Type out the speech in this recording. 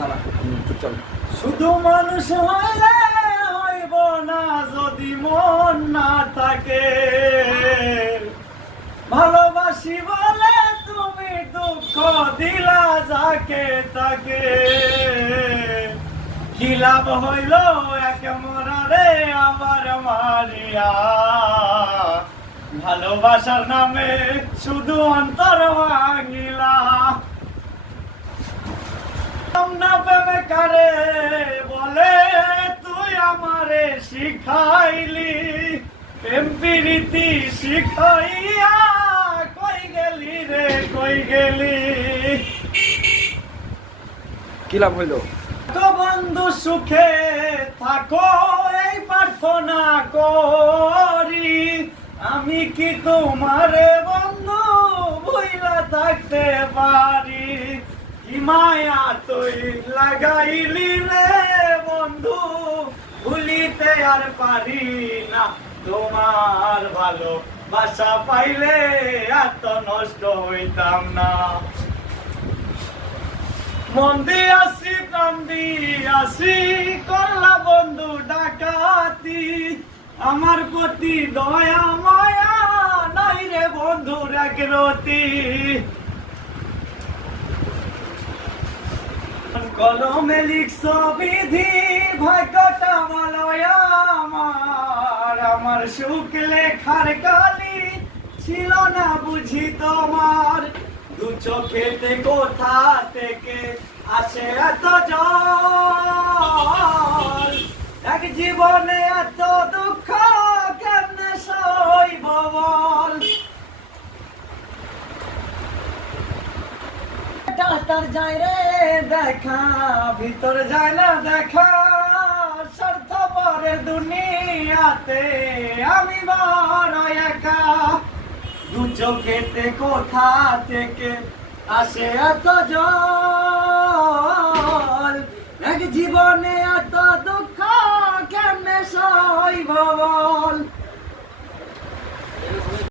চুপচাপ। শুধু মানুষ হইলে হইব না যদি মন না থাকে, ভালোবাসি বলে তুমি দুঃখ দিলা যাকে তাকে, কি লাভ হইল একে মরারে আবার মারিয়া, ভালোবাসার নামে শুধু অন্তর ভাঙিলা। না প্রেমে কারে বলে তুই আমারে শিখাইলি, প্রেম প্রীতি শিখাইয়া কই গেলি রে কই গেলি। কি লাভ হইলো? তো বন্ধু সুখে থাকো এই প্রার্থনা করি, আমি কি তোমারে বন্ধু ভুইলা থাকতে পারি, কি মায়া তুই লাগাইলি রে বন্ধু ভুলিতে আর পারি না, তোমার ভালোবাসা পাইলে এত নষ্ট হইতাম না। মন দিয়াছি প্রাণ দিয়াছি করলা বন্ধু ডাকাতি, আমার প্রতি দয়া মায়া নাই রে বন্ধুর এক রতি। কলমে লিখছ বিধি ভাগ্যটা মালয়া আমার, আমার সুখ লেখার কালি ছিল না বুঝি তোমার, দু চোখেতে কোথা থেকে আসে এত জল, এক জীবনে এত দুঃখ কেমনে সইব বল। ডাক্তার যায় রে দেখা ভিতর যায় না দেখা, স্বার্থপরের দুনিয়াতে আমি বড় একা, দু চোখেতে কোথা থেকে আসে এত জল, এক জীবনে এত দুঃখ কেমনে সইব বল।